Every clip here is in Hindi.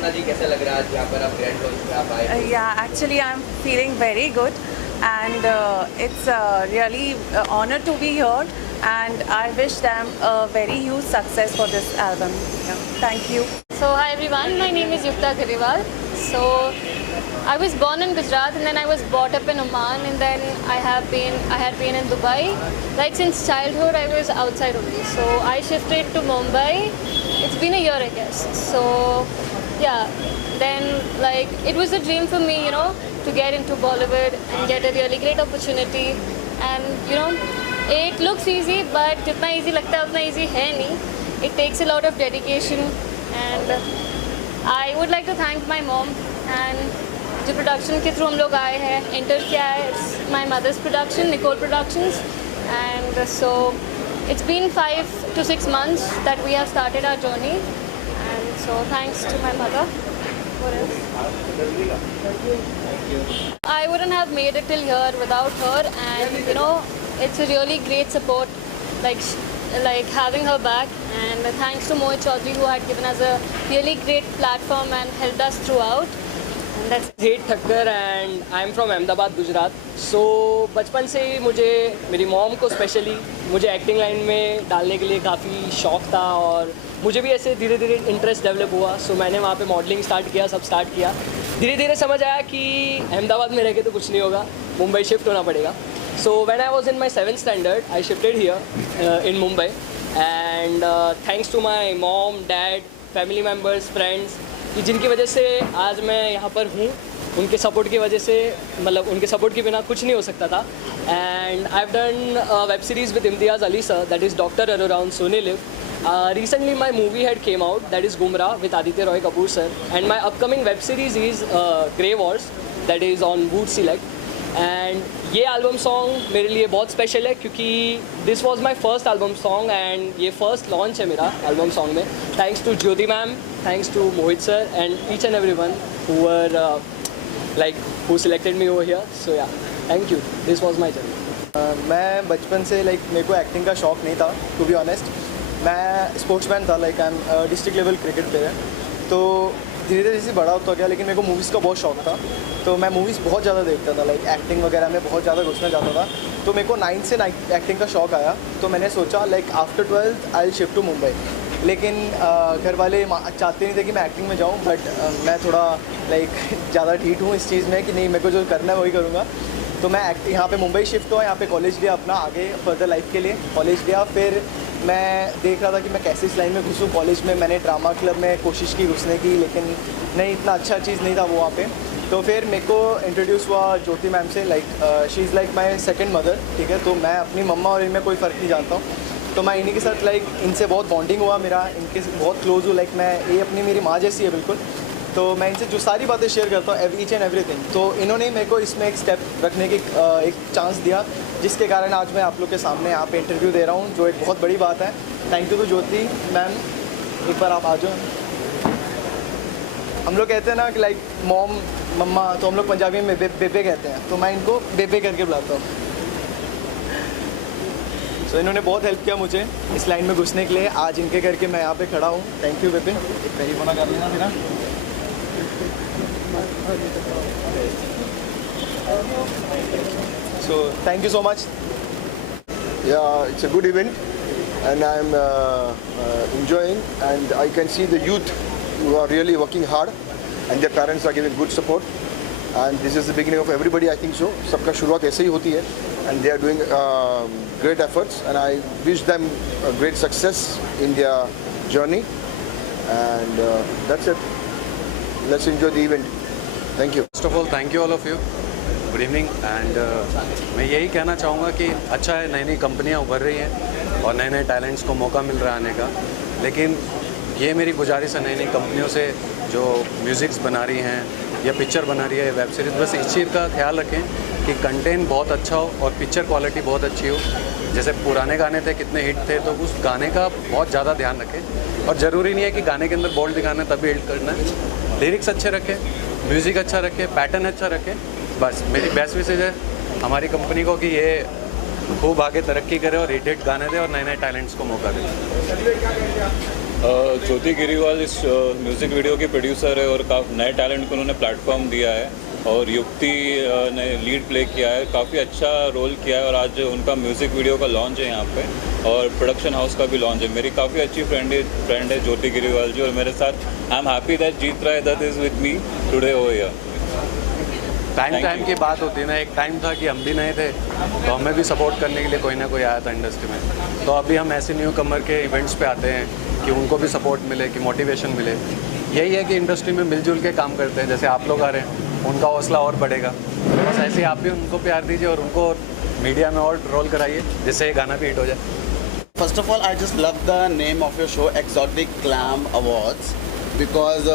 सुना जी, कैसा लग रहा है आज यहाँ पर आप ग्रैंड लॉन्च पे आप आए? Yeah, actually, I'm feeling very good, and it's really honor to be here. And I wish them a very huge success for this album. Yeah. Thank you. So hi everyone, my name is Yukta Gariwal. So I was born in Gujarat and then I was brought up in Oman, and then I had been in Dubai. Like since childhood I was outside only. So I shifted to Mumbai. It's been a year I guess. So yeah, then like it was a dream for me, you know, to get into Bollywood and get a really great opportunity. And you know, it looks easy but जितना easy लगता है उतना easy है नहीं. It takes a lot of dedication, and I would like to thank my mom and जो प्रोडक्शन के थ्रू हम लोग आए हैं, एंटर किया है. It's my mother's production, Nicole Productions, and so it's been 5 to 6 months that we have started our journey, and so thanks to my mother. What else? I wouldn't have made it till here without her, and you know, it's a really great support, like having her back. And thanks to Mohit Chaudhary who had given us a really great platform and helped us throughout. And that's Het Thakkar and I am from Ahmedabad Gujarat. So बचपन से ही मुझे मेरी मॉम को स्पेशली मुझे एक्टिंग लाइन में डालने के लिए काफ़ी शौक़ था, और मुझे भी ऐसे धीरे धीरे इंटरेस्ट डेवलप हुआ. सो मैंने वहाँ पे मॉडलिंग स्टार्ट किया, सब स्टार्ट किया. धीरे धीरे समझ आया कि अहमदाबाद में रह के तो कुछ नहीं होगा, मुंबई शिफ्ट होना पड़ेगा. So when I was in my 7th standard I shifted here in Mumbai, and thanks to my mom, dad, family members, friends, कि जिनकी वजह से आज मैं यहाँ पर हूँ. उनके सपोर्ट की वजह से, मतलब उनके सपोर्ट के बिना कुछ नहीं हो सकता था. And I have done web series with Imtiaz Ali sir, that is doctor Arora on Sony LIV. Recently my movie had came out, that is Gumrah with Aditya Roy Kapoor sir, and my upcoming web series is Grey Wars, that is on Woot Select. And ये एल्बम सॉन्ग मेरे लिए बहुत स्पेशल है क्योंकि this was my first album song, and ये फर्स्ट लॉन्च है मेरा एल्बम सॉन्ग में. Thanks to Jyoti ma'am, thanks to Mohit sir, and each and everyone who were who selected me over here. So yeah, thank you. This was my journey. मैं बचपन से मेरे को एक्टिंग का शौक़ नहीं था, टू बी ऑनेस्ट. मैं स्पोर्ट्समैन था, I am district level cricket player. तो धीरे धीरे जैसे बड़ा होता गया, लेकिन मेरे को मूवीज़ का बहुत शौक था. तो मैं मूवीज़ बहुत ज़्यादा देखता था, एक्टिंग वगैरह में बहुत ज़्यादा घुसना चाहता था. तो मेरे को 9th से एक्टिंग का शौक़ आया. तो मैंने सोचा after 12th I will shift to Mumbai. लेकिन घर वाले चाहते नहीं थे कि मैं एक्टिंग में जाऊँ, बट मैं थोड़ा ज़्यादा ढीठ हूँ इस चीज़ में कि नहीं, मेरे को जो करना है वही करूँगा. तो मैं यहाँ पे मुंबई शिफ्ट हुआ, यहाँ पे कॉलेज लिया अपना आगे फर्दर लाइफ के लिए कॉलेज लिया. फिर मैं देख रहा था कि मैं कैसे इस लाइन में घुसूँ. कॉलेज में मैंने ड्रामा क्लब में कोशिश की घुसने की, लेकिन नहीं, इतना अच्छा चीज़ नहीं था वो वहाँ पे. तो फिर मेरे को इंट्रोड्यूस हुआ ज्योति मैम से. She is like my second mother, ठीक है. तो मैं अपनी मम्मा और इनमें कोई फ़र्क नहीं जानता हूँ. तो मैं इन्हीं के साथ इनसे बहुत बॉन्डिंग हुआ मेरा, इनके बहुत क्लोज हूँ. मैं ये अपनी मेरी माँ जैसी है बिल्कुल. तो मैं इनसे जो सारी बातें शेयर करता हूँ, ईच एंड एवरीथिंग. तो इन्होंने मेरे को इसमें एक स्टेप रखने की एक चांस दिया, जिसके कारण आज मैं आप लोग के सामने यहाँ पे इंटरव्यू दे रहा हूँ, जो एक बहुत बड़ी बात है. Thank you to Jyoti ma'am. एक बार आप आ जाओ. हम लोग कहते हैं ना कि मॉम, मम्मा, तो हम लोग पंजाबी में बेबे कहते हैं, तो मैं इनको बेबे करके बुलाता हूँ. तो इन्होंने बहुत हेल्प किया मुझे इस लाइन में घुसने के लिए. आज इनके करके मैं यहाँ पे खड़ा हूँ. थैंक यू बेबे. पहली बोना कर लेना फिर. So thank you so much. Yeah, it's a good event, and I'm enjoying, and I can see the youth who are really working hard, and their parents are giving good support, and this is the beginning of everybody. I think so. सबका शुरुआत ऐसे ही होती है, and they are doing great efforts, and I wish them a great success in their journey, and that's it. Let's enjoy the event. Thank you. First of all, thank you all of you. Good evening. And मैं यही कहना चाहूँगा कि अच्छा है, नई नई कंपनियाँ उभर रही हैं और नए नए टैलेंट्स को मौका मिल रहा है आने का. लेकिन ये मेरी गुजारिश है नई नई कंपनियों से जो म्यूज़िक्स बना रही हैं या पिक्चर बना रही है, वेब सीरीज़, बस इस चीज़ का ख्याल रखें कि कंटेंट बहुत अच्छा हो और पिक्चर क्वालिटी बहुत अच्छी हो. जैसे पुराने गाने थे, कितने हिट थे, तो उस गाने का बहुत ज़्यादा ध्यान रखें. और ज़रूरी नहीं है कि गाने के अंदर बोल्ड दिखाना है तभी हिट करना है. लिरिक्स अच्छे रखें, म्यूज़िक अच्छा रखें, पैटर्न अच्छा रखें. बस मेरी बेस्ट विशेज है हमारी कंपनी को कि ये खूब आगे तरक्की करे और हिट गाने दे और नए नए टैलेंट्स को मौका दे. ज्योति गिरीवाल इस म्यूज़िक वीडियो के प्रोड्यूसर है और काफ़ी नए टैलेंट को उन्होंने प्लेटफॉर्म दिया है और युक्ति ने लीड प्ले किया है, काफ़ी अच्छा रोल किया है और आज उनका म्यूज़िक वीडियो का लॉन्च है यहाँ पे और प्रोडक्शन हाउस का भी लॉन्च है। मेरी काफ़ी अच्छी फ्रेंड है ज्योति गिरीवाल जी और मेरे साथ I am happy that Jeet Rai Dutt is with me today over here. Time की बात होती है ना, एक टाइम था कि हम भी नए थे तो हमें भी सपोर्ट करने के लिए कोई ना कोई आया था इंडस्ट्री में, तो अभी हम ऐसे न्यू कमर के इवेंट्स पे आते हैं कि उनको भी सपोर्ट मिले, कि मोटिवेशन मिले। यही है कि इंडस्ट्री में मिलजुल के काम करते हैं, जैसे आप लोग आ रहे हैं उनका हौसला और बढ़ेगा। बस ऐसे ही आप भी उनको प्यार दीजिए और उनको मीडिया में और रोल कराइए जिससे ये गाना भी हिट हो जाए। First of all, I just love the name of your show, Exotic Glam Awards, because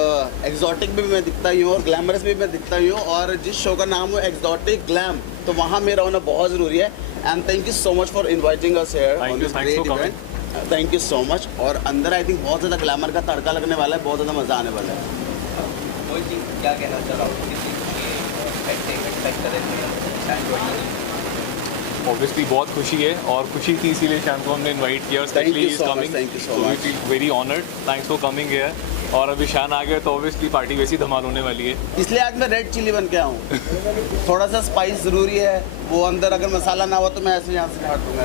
exotic भी मैं दिखता ही हूँ और glamorous भी मैं दिखता ही हूँ, और जिस शो का नाम हो Exotic Glam, तो वहाँ मेरा होना बहुत ज़रूरी है। And thank you so much for inviting us here on this great event. Thank you so much. और अंदर आई थिंक बहुत ज़्यादा ग्लैमर का तड़का लगने वाला है, बहुत ज़्यादा मज़ा आने वाला है। कोई चीज़ क्या कहना चाहोगे एंटरटेनमेंट सेक्टर में? ऑब्वियसली बहुत खुशी है और खुशी थी इसीलिए शाम को हमने इनवाइट किया और specially is coming, so we feel very honoured, thanks for coming here. और अभी शान आ गया तो ऑब्वियसली पार्टी वैसी धमाल होने वाली है, इसलिए आज मैं रेड चिली बन के आया हूँ। थोड़ा सा स्पाइस ज़रूरी है, वो अंदर अगर मसाला ना हो तो मैं ऐसे यहाँ से काट दूँगा।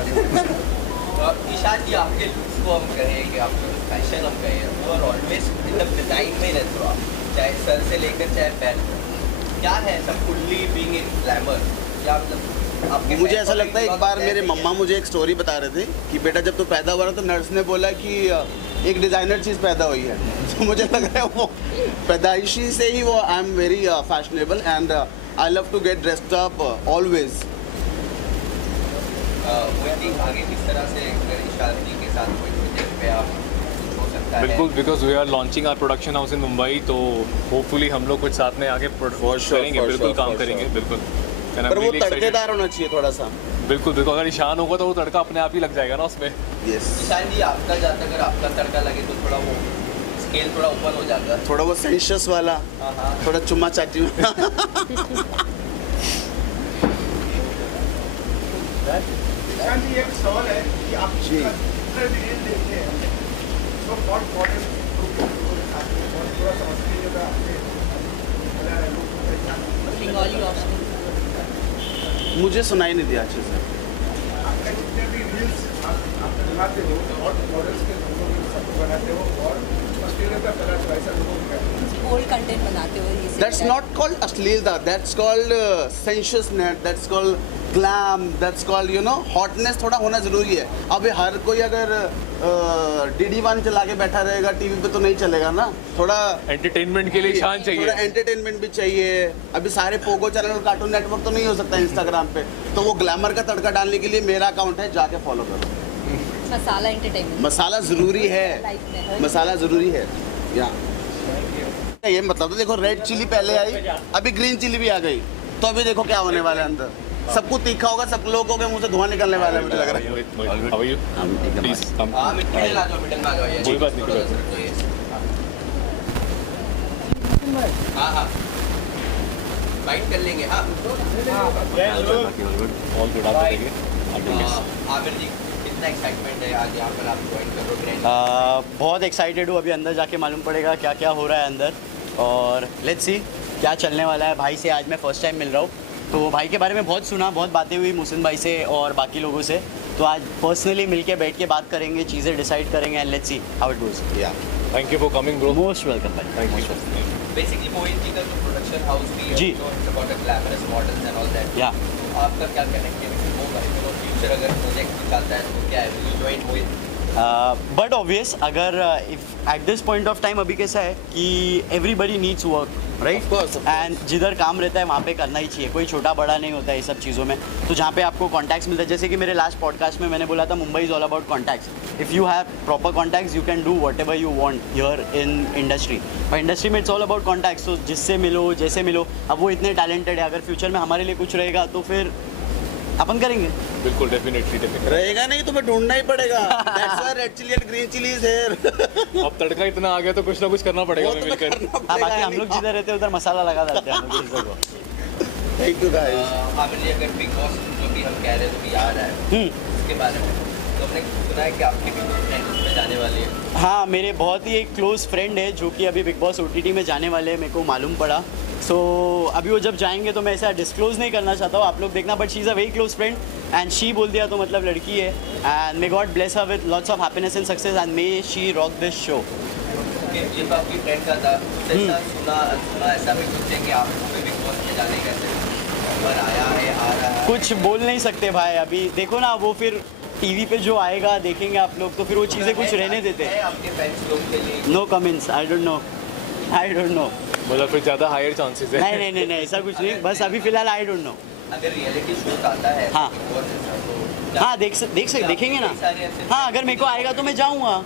ईशान जी, आपके लुक्स को हम कहें कि आपके फैशन हम कहें, वो ऑलवेज मतलब डिज़ाइन में रहते हो आप, चाहे सर से लेकर चाहे पैर तक। क्या है सब फुल्ली बीइंग इन ग्लैमर? क्या मतलब आपके मुझे ऐसा लगता है, एक बार मेरे मम्मा मुझे एक स्टोरी बता रहे थे कि बेटा जब तू पैदा हुआ तो नर्स ने बोला कि एक डिज़ाइनर चीज़ पैदा हुई है। तो मुझे लग रहा है वो पैदाइशी से ही वो I am very fashionable and I love to get dressed up always. आगे किस तरह से ईशान जी के साथ कोई प्रोजेक्ट पे आप हो सकता है? बिल्कुल, because we are launching our production house in Mumbai, तो होपफुली हम लोग कुछ साथ में आगे करेंगे, बिल्कुल काम करेंगे, बिल्कुल। पर वो तड़केदार होना चाहिए थोड़ा सा। बिल्कुल बिल्कुल, अगर ईशान होगा तो वो तड़का अपने आप ही लग जाएगा ना उसमें। यस ईशान जी, आपका जाता अगर आपका तड़का लगे तो थोड़ा वो स्केल थोड़ा ऊपर हो जाता है, थोड़ा वो सेंशियस वाला, थोड़ा चुम्मा चाटी। ईशान जी, एक सवाल है कि आप जी देखते हैं तो बहुत मॉडर्न थोड़ा सा बंगाली ऑप्शन मुझे सुनाई नहीं दिया अच्छे से। आपका जितने भी रील्स आप बनाते हो बहुत मॉडल्स के लोगों के सब बनाते हो और ऑस्ट्रेलिया का कलर वैसा लोगों का ओल्ड कंटेंट बनाते हो। That's not called अश्लीलता, that's called sensuousness, that's called glam, that's called you know hotness। थोड़ा होना ज़रूरी है। अब हर कोई अगर DD1 चला के बैठा रहेगा टीवी पे तो नहीं चलेगा ना, थोड़ा एंटरटेनमेंट के लिए ईशान चाहिए, थोड़ा एंटरटेनमेंट भी चाहिए। अभी सारे पोगो चैनल और कार्टून नेटवर्क तो नहीं हो सकता इंस्टाग्राम पे, तो वो ग्लैमर का तड़का डालने के लिए मेरा अकाउंट है, जाके फॉलो करो। मसाला एंटरटेनमेंट, मसाला ज़रूरी है, मसाला ज़रूरी है। ये मतलब तो देखो, रेड चिली पहले आई, अभी ग्रीन चिली भी आ गई, तो अभी देखो क्या होने वाला है अंदर। सब कुछ तीखा होगा, सब लोगों के मुंह से धुआं निकलने वाला है, मुझे लग रहा है। प्लीज कम, हाँ मिडिल आ जाओ, मिडिल में आ जाओ यार। कोई बात नहीं, कोई बात नहीं। हाँ बाइट कर लेंगे। हाँ ऑल गुड, आप बताइए। आमिर जी, कितना एक्साइटमेंट है आज यहाँ पर आप ज्वाइन कर रहे हो? बहुत एक्साइटेड हूँ। अभी अंदर जाके मालूम पड़ेगा क्या क्या हो रहा है अंदर, और लेट्स सी क्या चलने वाला है। भाई से आज मैं फर्स्ट टाइम मिल रहा हूँ, तो भाई के बारे में बहुत सुना, बहुत बातें हुई मुहसिन भाई से और बाकी लोगों से, तो आज पर्सनली मिल के बैठ के बात करेंगे, चीज़ें डिसाइड करेंगे, and let's see how it goes. Yeah thank you for coming bro. Most welcome भाई, thank you. Basically Mohit ji का जो प्रोडक्शन हाउस भी है, जी, about glamorous models and all that, yeah आपका क्या कनेक्टिविटी होगा? फ्यूचर अगर प्रोजेक्ट निकालता है तो क्या है, will you join Mohit? But obvious, अगर if at this point of time अभी कैसा है कि everybody needs work, right, and जिधर काम रहता है वहाँ पे करना ही चाहिए, कोई छोटा बड़ा नहीं होता है ये सब चीज़ों में। तो जहाँ पे आपको कॉन्टैक्ट्स मिलता है, जैसे कि मेरे लास्ट पॉडकास्ट में मैंने बोला था, Mumbai is all about contacts. If you have proper contacts you can do what ever you want here in industry. और इंडस्ट्री में इट्स ऑल अबाउट कॉन्टैक्ट्स, तो जिससे मिलो, जैसे मिलो। अब वो इतने टैलेंटेड है, अगर फ्यूचर में हमारे लिए कुछ रहेगा तो फिर अपन करेंगे। बिल्कुल, डेफिनेटली रहेगा नहीं तो मैं ढूंढना ही पड़ेगा। That's why red chili and green chili is here। अब तड़का इतना आ गया तो कुछ ना कुछ करना पड़ेगा हमें मिलकर। हाँ, बाकी हम लोग जिधर रहते हैं उधर मसाला लगा देते हैं हम लोग चीज़ों को। Thank you guys. Aamir ji, अगर बिग बॉस जो भी हम कह रहे हैं तो भी आ रहा है, उसके बारे में तो हमने सुना है कि आपकी भी कुछ फ्रेंड उसमें जाने वाली है। हाँ, मेरे बहुत ही एक क्लोज फ्रेंड है जो कि अभी बिग बॉस OTT में जाने वाले हैं, मेरे को मालूम पड़ा। सो अभी वो जब जाएंगे तो मैं ऐसा डिस्क्लोज नहीं करना चाहता हूँ, आप लोग देखना, but she is a very close friend and she बोल दिया तो मतलब लड़की है। And may God bless her with lots of happiness and success and may she rock this show. ये तो आपकी फ्रेंड का था, कुछ ऐसा सुना ऐसा भी कुछ है कि आप बिग बॉस में जाने का खबर आया है, आ रहा है? कुछ बोल नहीं सकते भाई, अभी देखो ना, वो फिर टीवी पे जो आएगा देखेंगे आप लोग, तो फिर वो चीज़ें कुछ रहने देते हैं। आपके फैंस लोग के लिए no comments, I don't know. मतलब फिर ज़्यादा हायर चांसेस है। नहीं, ऐसा कुछ नहीं, बस अभी फिलहाल आई डोंट नो। अगर रियलिटी शो आता है हाँ। हाँ, देखेंगे ना। हाँ, अगर मेरे को आएगा तो मैं जाऊँगा।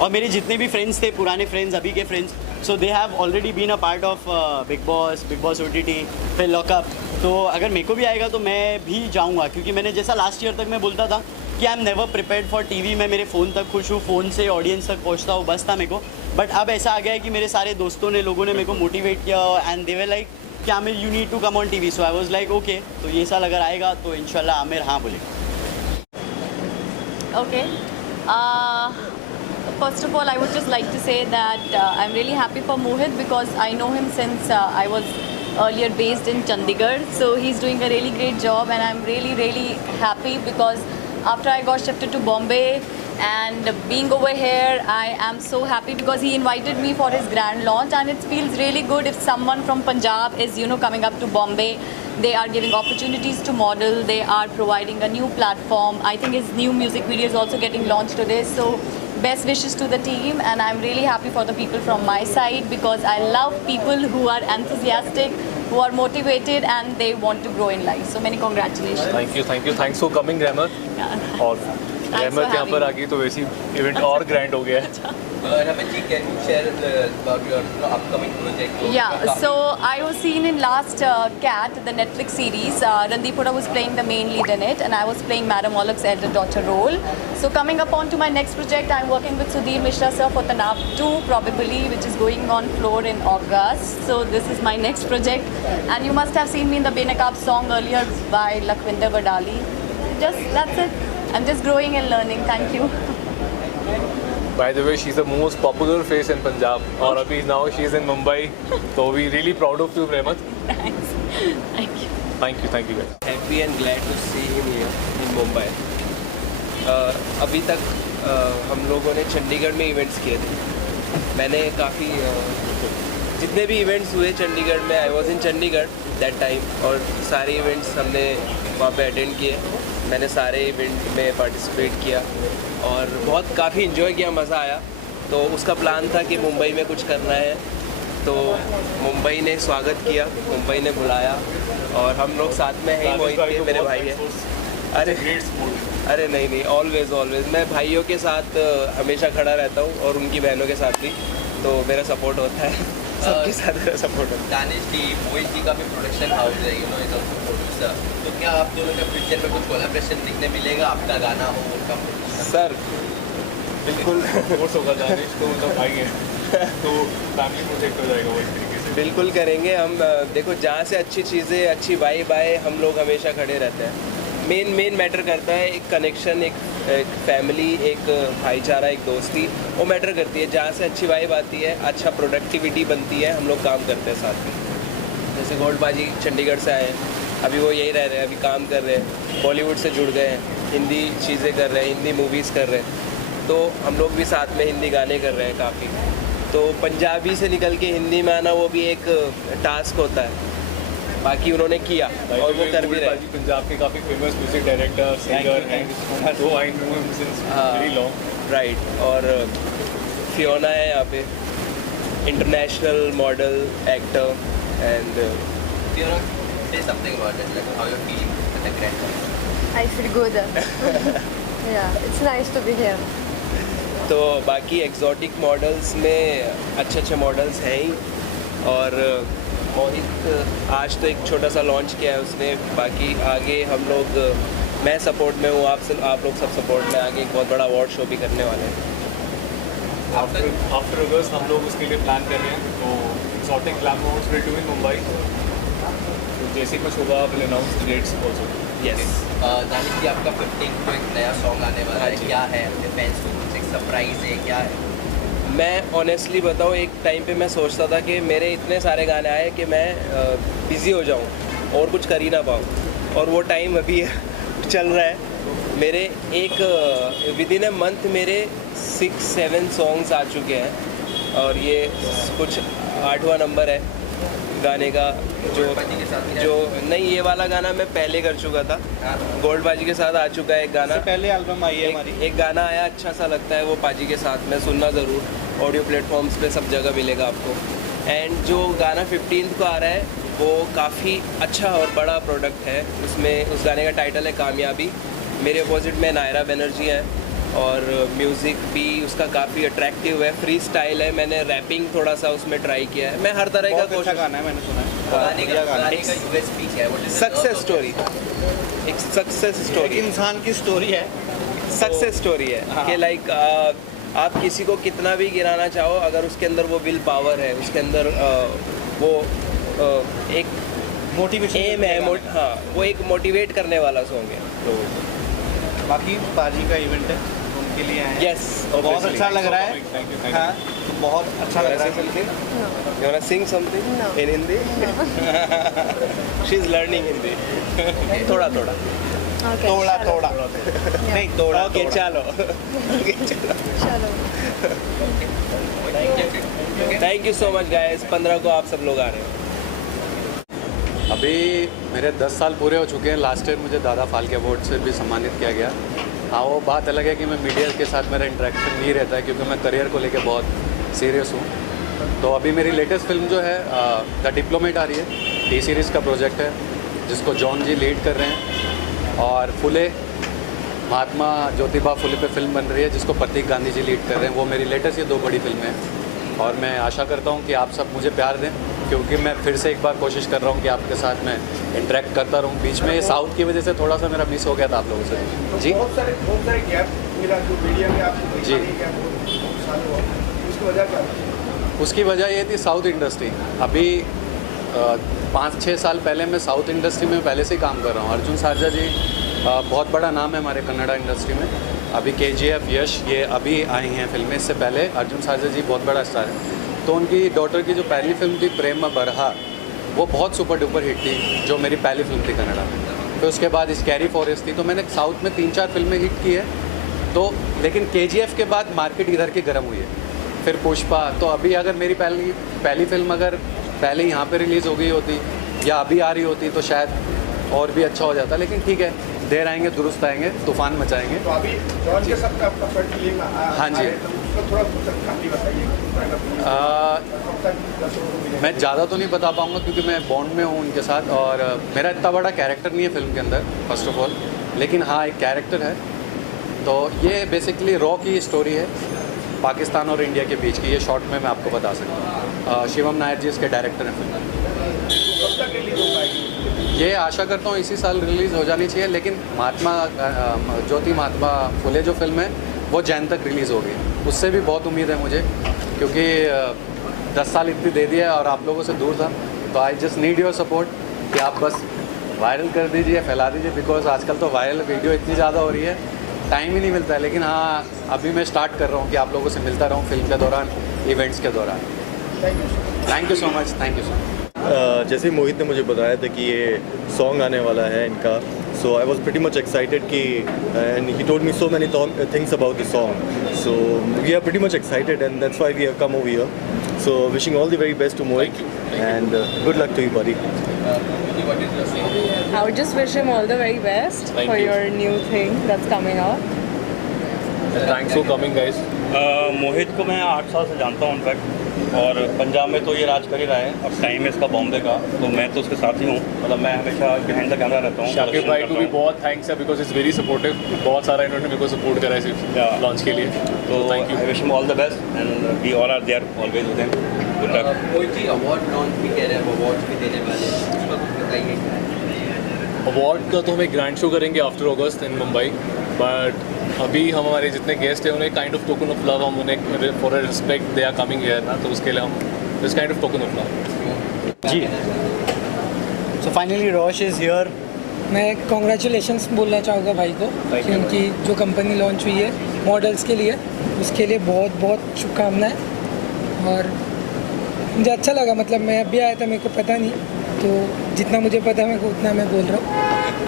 और मेरे जितने भी फ्रेंड्स थे, पुराने फ्रेंड्स, अभी के friends, so they have already been a part of Bigg Boss OTT, फिर लॉकअप। तो अगर मेरे को भी आएगा तो मैं भी जाऊँगा, क्योंकि मैंने जैसा लास्ट ईयर तक मैं बोलता था कि I am never prepared for TV, मैं मेरे फ़ोन तक खुश हूँ, फ़ोन से ऑडियंस तक पहुँचता हूँ, बस था मेरे को। बट अब ऐसा आ गया है कि मेरे सारे दोस्तों ने, लोगों ने मेरे को मोटिवेट किया एंड दे वर लाइक कि Aamir you need to come on TV. So I was like okay, तो ये साल अगर आएगा तो इंशाल्लाह आमिर हाँ बोलेगा। Okay. First of all, I would just like to say that I'm really happy for Mohit because I know him since I was earlier based in Chandigarh. So he's doing a really great job, and I'm really, really happy because after I got shifted to Bombay and being over here, I am so happy because he invited me for his grand launch, and it feels really good if someone from Punjab is, coming up to Bombay. They are giving opportunities to model. They are providing a new platform. I think his new music video is also getting launched today. So best wishes to the team, and I'm really happy for the people from my side because I love people who are enthusiastic, who are motivated, and they want to grow in life. So many congratulations. Thank you. Thanks for coming, Rahmat. और रहमत यहाँ पर आ गई तो वैसे इवेंट और ग्रैंड हो गया है। Rahmat ji, can you share about your upcoming project? Yeah, so I was seen in last Cat, the Netflix series. Randeep Hooda was playing the main lead in it, and I was playing Madam Wallach's elder daughter role. So coming up on to my next project, I'm working with Sudhir Mishra sir for Tanab 2 probably, which is going on floor in August. So this is my next project, and you must have seen me in the Benakab song earlier by Lakhvinder Badali. That's it. I'm just growing and learning. Thank you. By the way, she's the most popular face in Punjab. और अभी now she's in Mumbai. So we really proud of you, Rahmat. Thanks. Thank you. Thank you guys. Happy and glad to see him here in Mumbai. अभी तक हम लोगों ने चंडीगढ़ में इवेंट्स किए थे। मैंने काफ़ी जितने भी इवेंट्स हुए चंडीगढ़ में, I was in Chandigarh that time, और सारे इवेंट्स हमने वहाँ पे अटेंड किए। मैंने सारे इवेंट में पार्टिसिपेट किया और बहुत काफ़ी इन्जॉय किया, मज़ा आया। तो उसका प्लान था कि मुंबई में कुछ करना है, तो मुंबई ने स्वागत किया, मुंबई ने बुलाया और हम लोग साथ में हैं। मोहित के मेरे भाई है। अरे नहीं, ऑलवेज मैं भाइयों के साथ हमेशा खड़ा रहता हूँ और उनकी बहनों के साथ भी, तो मेरा सपोर्ट होता है, सबके साथ मेरा सपोर्ट होता है। दानिश जी, मोहित जी का भी प्रोडक्शन हाउस है, प्रोड्यूसर, तो क्या आप दोनों का फ्यूचर में कुछ कोलैबोरेशन दिखने मिलेगा? आपका गाना हो, उनका प्रोड्यूसर? सर बिल्कुल कोर्स होगा, दानिश तो मतलब भाई है, तो फैमिली प्रोजेक्ट हो जाएगा वो इस तरीके से। बिल्कुल करेंगे हम। देखो, जहाँ से अच्छी चीज़ें, अच्छी वाइब आए, हम लोग हमेशा खड़े रहते हैं। मेन मैटर करता है एक कनेक्शन, एक फैमिली, एक भाईचारा, एक दोस्ती, वो मैटर करती है। जहाँ से अच्छी वाइब आती है, अच्छा प्रोडक्टिविटी बनती है, हम लोग काम करते हैं साथ में। जैसे गोल्ड बाजी चंडीगढ़ से आए, अभी वो यही रह रहे हैं, अभी काम कर रहे हैं, बॉलीवुड से जुड़ गए हैं, हिंदी चीज़ें कर रहे हैं, हिंदी मूवीज़ कर रहे हैं, तो हम लोग भी साथ में हिंदी गाने कर रहे हैं काफ़ी। तो पंजाबी से निकल के हिंदी में आना वो भी एक टास्क होता है, बाकी उन्होंने किया और वो कर भी रहे हैं। पंजाब के काफ़ी फेमस म्यूजिक डायरेक्टर, सिंगर हैं, तो I know him since very long. Right, और फियोना है यहाँ पे, international model, actor, and Fiona, say something about it, like how you're feeling with the grand. I feel good. Yeah, it's nice to be here. तो बाकी एक्जॉटिक मॉडल्स में अच्छे मॉडल्स हैं ही, और मोहित आज तो एक छोटा सा लॉन्च किया है उसने। बाकी आगे हम लोग, मैं सपोर्ट में हूँ, आप लोग सब सपोर्ट में, आगे एक बहुत बड़ा अवार्ड शो भी करने वाले हैं। आफ्टर अगस्त हम लोग उसके लिए प्लान कर रहे हैं, तो exotic glam awards will do in Mumbai, तो जैसे कुछ होगा will announce the dates also. Yes Danish ji, आपका 15 को एक नया सॉन्ग आने वाला है, क्या है? अपने फैंस को कुछ एक सरप्राइज है, क्या है? मैं ऑनेस्टली बताऊँ, एक टाइम पे मैं सोचता था कि मेरे इतने सारे गाने आए कि मैं बिज़ी हो जाऊँ और कुछ कर ही ना पाऊँ, और वो टाइम अभी चल रहा है। मेरे एक विद इन अ मंथ मेरे 6-7 सॉन्ग्स आ चुके हैं, और ये कुछ 8वां नंबर है गाने का। जो नहीं, ये वाला गाना मैं पहले कर चुका था, गोल्ड पाजी के साथ आ चुका है एक गाना। पहले एल्बम आई है हमारी। एक गाना आया अच्छा सा लगता है वो पाजी के साथ में, सुनना ज़रूर, ऑडियो प्लेटफॉर्म्स पे सब जगह मिलेगा आपको। एंड जो गाना 15 को आ रहा है वो काफ़ी अच्छा और बड़ा प्रोडक्ट है। उसमें उस गाने का टाइटल है कामयाबी। मेरे अपोजिट में नायरा बनर्जी है, और म्यूज़िक भी उसका काफ़ी अट्रैक्टिव है, फ्री स्टाइल है। मैंने रैपिंग थोड़ा सा उसमें ट्राई किया है। मैं हर तरह का कोशिश, गाना है, मैंने सुना है। गाने का यूएसपी क्या है? सक्सेस स्टोरी, एक सक्सेस स्टोरी, इंसान की स्टोरी है, सक्सेस स्टोरी है कि लाइक आप किसी को कितना भी गिराना चाहो, अगर उसके अंदर वो विल पावर है, उसके अंदर वो एक मोटिवेशन एम है, हाँ, वो एक मोटिवेट करने वाला सॉन्ग है। तो बाकी पाजी का इवेंट है, उनके लिए आए हैं। यस, बहुत अच्छा लग रहा है। हाँ, तो बहुत अच्छा लग रहा है। You wanna sing something in Hindi? She's learning Hindi. थोड़ा थोड़ा। थोड़ा नहीं, थोड़ा। ओके, चलो। चलो। Thank you so much guys. 15 को आप सब लोग आ रहे हैं। अभी मेरे 10 साल पूरे हो चुके हैं। लास्ट ईयर मुझे दादा फाल्के अवार्ड से भी सम्मानित किया गया। हाँ, वो बात अलग है कि मैं मीडिया के साथ मेरा इंटरेक्शन नहीं रहता है, क्योंकि मैं करियर को लेके बहुत सीरियस हूँ। तो अभी मेरी लेटेस्ट फिल्म जो है द डिप्लोमेट आ रही है, टी सीरीज़ का प्रोजेक्ट है, जिसको जॉन जी लीड कर रहे हैं। और फुले, महात्मा ज्योतिबा फुले पे फिल्म बन रही है, जिसको प्रतीक गांधी जी लीड कर रहे हैं। वो मेरी लेटेस्ट ये 2 बड़ी फिल्में हैं, और मैं आशा करता हूँ कि आप सब मुझे प्यार दें, क्योंकि मैं फिर से एक बार कोशिश कर रहा हूँ कि आपके साथ मैं इंटरेक्ट करता रहूँ। बीच में साउथ की वजह से थोड़ा सा मेरा मिस हो गया था आप लोगों से। जी, बहुत सारे गैप मिला जो मीडिया में आपको जी, उसकी वजह क्या है? उसकी वजह ये थी साउथ इंडस्ट्री। अभी 5-6 साल पहले मैं साउथ इंडस्ट्री में पहले से ही काम कर रहा हूँ। अर्जुन सारजा जी बहुत बड़ा नाम है हमारे कन्नड़ा इंडस्ट्री में। अभी KGF, यश, ये अभी आई हैं फिल्में। इससे पहले अर्जुन सारजा जी बहुत बड़ा स्टार है। तो उनकी डॉटर की जो पहली फिल्म थी प्रेम बरहा, वो बहुत सुपर डुपर हिट थी, जो मेरी पहली फिल्म थी कन्नड़ा में। फिर उसके बाद स्कैरी फॉरेस्ट थी। तो मैंने साउथ में 3-4 फिल्में हिट की है। तो लेकिन KGF के बाद मार्केट इधर की गर्म हुई है। फिर पुष्पा। तो अभी अगर मेरी पहली फिल्म अगर पहले यहाँ पे रिलीज़ हो गई होती या अभी आ रही होती तो शायद और भी अच्छा हो जाता। लेकिन ठीक है, देर आएंगे दुरुस्त आएंगे, तूफान मचाएंगे। तो अभी जॉन के साथ आपका फर्स्ट फिल्म हाँ जी, थोड़ा कहानी बताइए। मैं ज़्यादा तो नहीं बता पाऊँगा, क्योंकि मैं बॉन्ड में हूँ उनके साथ, और मेरा इतना बड़ा कैरेक्टर नहीं है फिल्म के अंदर फर्स्ट ऑफ ऑल। लेकिन हाँ, एक कैरेक्टर है। तो ये बेसिकली रॉ की स्टोरी है, पाकिस्तान और इंडिया के बीच की। ये शॉर्ट में मैं आपको बता सकता हूँ। शिवम नायर जी इसके डायरेक्टर हैं फिल्म। ये आशा करता हूँ इसी साल रिलीज़ हो जानी चाहिए। लेकिन महात्मा फुले जो फिल्म है वो जैन तक रिलीज़ हो गई। उससे भी बहुत उम्मीद है मुझे, क्योंकि 10 साल इतनी दे दिया और आप लोगों से दूर था। तो I just need your support कि आप बस वायरल कर दीजिए, फैला दीजिए। बिकॉज आजकल तो वायरल वीडियो इतनी ज़्यादा हो रही है, टाइम ही नहीं मिलता है। लेकिन हाँ, अभी मैं स्टार्ट कर रहा हूँ कि आप लोगों से मिलता रहूँ फिल्म के दौरान, इवेंट्स के दौरान। Thank you so much, thank you so much. जैसे मोहित ने मुझे बताया था कि ये सॉन्ग आने वाला है इनका, so I was pretty much excited कि and he told me so many things about the song, so we are pretty much excited and that's why we have come over here. So wishing all the very best to Mohit and good luck to you, buddy. I would just wish him all the very best for your new thing that's coming out. Thanks for coming, guys. मोहित को मैं 8 साल से जानता हूँ इनफैक्ट, और पंजाब में तो ये राज कर ही रहा है. अब टाइम है इसका बॉम्बे का, तो मैं तो उसके साथ ही हूँ. मतलब मैं हमेशा बिहाइंड द कैमरा रहता हूँ. शाकिब भाई को भी बहुत थैंक्स है बिकॉज इज़ वेरी सपोर्टिव. बहुत सारा इन्होंने मेरे को सपोर्ट करा है लॉन्च के लिए, तो thank you. I wish him all the best and we all are there always with him. Good luck. Mohit ji award launch भी कह रहे हैं, अवार्ड भी देने वाले हैं, उसका कुछ बताइए क्या है? अवार्ड का तो हम एक ग्रैंड शो करेंगे after August in Mumbai, but अभी हम हमारे जितने गेस्ट हैं उन्हें kind of token of love, हम उन्हें for a respect they are coming here ना, तो उसके लिए हम this kind of token of love. जी So finally Rosh is here. मैं कॉन्ग्रेचुलेशंस बोलना चाहूँगा भाई को कि उनकी जो कंपनी लॉन्च हुई है मॉडल्स के लिए, उसके लिए बहुत बहुत शुभकामनाएं। और मुझे अच्छा लगा, मतलब मैं अभी आया था, मेरे को पता नहीं, तो जितना मुझे पता है मेरे को उतना मैं बोल रहा हूँ।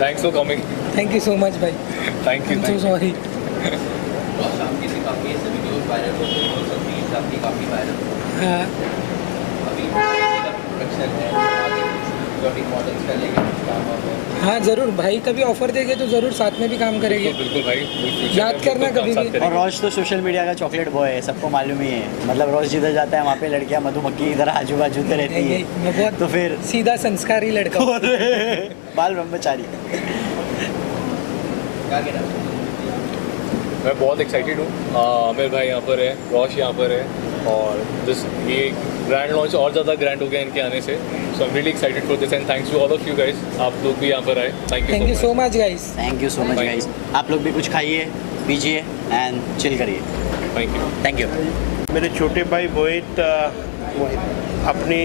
Thanks for coming. Thank you so much भाई। Thank you. So sorry. आपकी काफ़ी ऐसे वीडियोस वायरल हो रही हैं, सब रील्स आपकी काफ़ी वायरल हो रही हैं। हाँ अभी प्रोडक्शन है, आगे एक्सोटिक मॉडल्स का लेके कुछ काम हो रहा है। हाँ ज़रूर भाई, कभी ऑफर देंगे तो ज़रूर साथ में भी काम करेंगे। बिल्कुल भाई, याद करना कभी भी। और रोश तो सोशल मीडिया का चॉकलेट बॉय है, सबको मालूम ही है। मतलब रोश जिधर जाता है वहाँ पे लड़कियाँ मधुमक्खी इधर आजू बाजू तो रहती है। मैं बहुत तो फिर सीधा संस्कारी लड़का हूँ। बाल ब्रह्मचारी। क्या कहना मैं बहुत एक्साइटेड हूँ। आमिर भाई यहाँ पर है, रोश यहाँ पर है, और ये ग्रैंड लॉन्च और ज़्यादा ग्रैंड हो गया इनके आने से। So I am really excited for this and thanks to all of you guys. आप लोग भी यहाँ पर आए, thank you so much guys. Thank you so much guys. आप लोग भी कुछ खाइए पीजिए एंड चिल करिए। Thank you. Thank you. मेरे छोटे भाई मोहित अपनी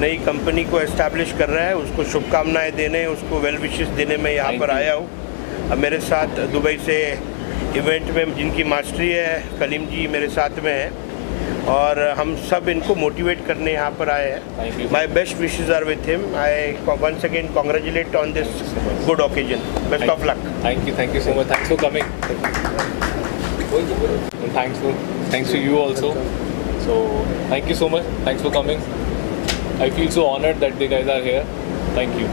नई कंपनी को एस्टैब्लिश कर रहा है, उसको शुभकामनाएं देने, उसको वेल विशेस देने में यहाँ पर आया हूँ। अब मेरे साथ दुबई से इवेंट में जिनकी मास्टरी है कलीम जी मेरे साथ में है, और हम सब इनको मोटिवेट करने यहाँ पर आए हैं। My best wishes are with him. I once again congratulate on this good occasion. Best of luck. Thank you so much. Thanks for coming. Thanks to you also. So thank you so much. Thanks for coming. I feel so honoured that they guys are here. Thank you.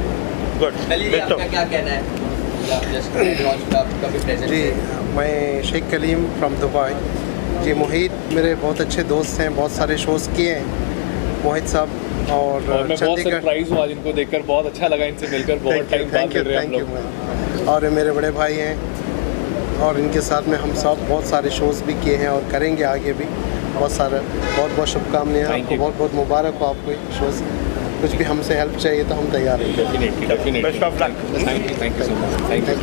Good. आपका क्या कहना है? जी, मैं शेख कलीम फ्रॉम दुबई। जी, मोहित मेरे बहुत अच्छे दोस्त हैं, बहुत सारे शोज़ किए हैं मोहित साहब। और मैं बहुत सरप्राइज हुआ आज इनको देखकर, बहुत अच्छा लगा इनसे मिलकर, बहुत टाइम बाद मिल रहे हैं हम लोग। और मेरे बड़े भाई हैं, और इनके साथ में हम सब बहुत सारे शोज़ भी किए हैं और करेंगे आगे भी। बहुत बहुत शुभकामनाएं, आपको बहुत बहुत मुबारक हो आपको शोज़। कुछ भी हमसे हेल्प चाहिए तो हम तैयार हैं। Definitely. Best of luck. Thank you so much. Thank you.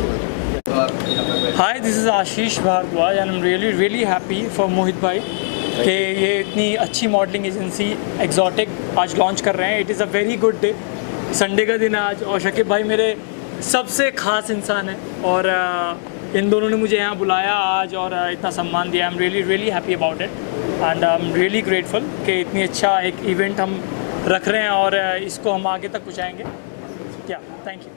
Hi, this is Ashish Bhardwaj and I'm really happy for मोहित भाई कि ये इतनी अच्छी मॉडलिंग एजेंसी एक्सोटिक आज लॉन्च कर रहे हैं। It is a very good day. Sunday का दिन है आज, और शकीब भाई मेरे सबसे ख़ास इंसान है, और इन दोनों ने मुझे यहाँ बुलाया आज और इतना सम्मान दिया। आई am really happy about it and I am really grateful कि इतनी अच्छा एक इवेंट हम रख रहे हैं और इसको हम आगे तक पहुँचाएँगे। क्या, थैंक यू।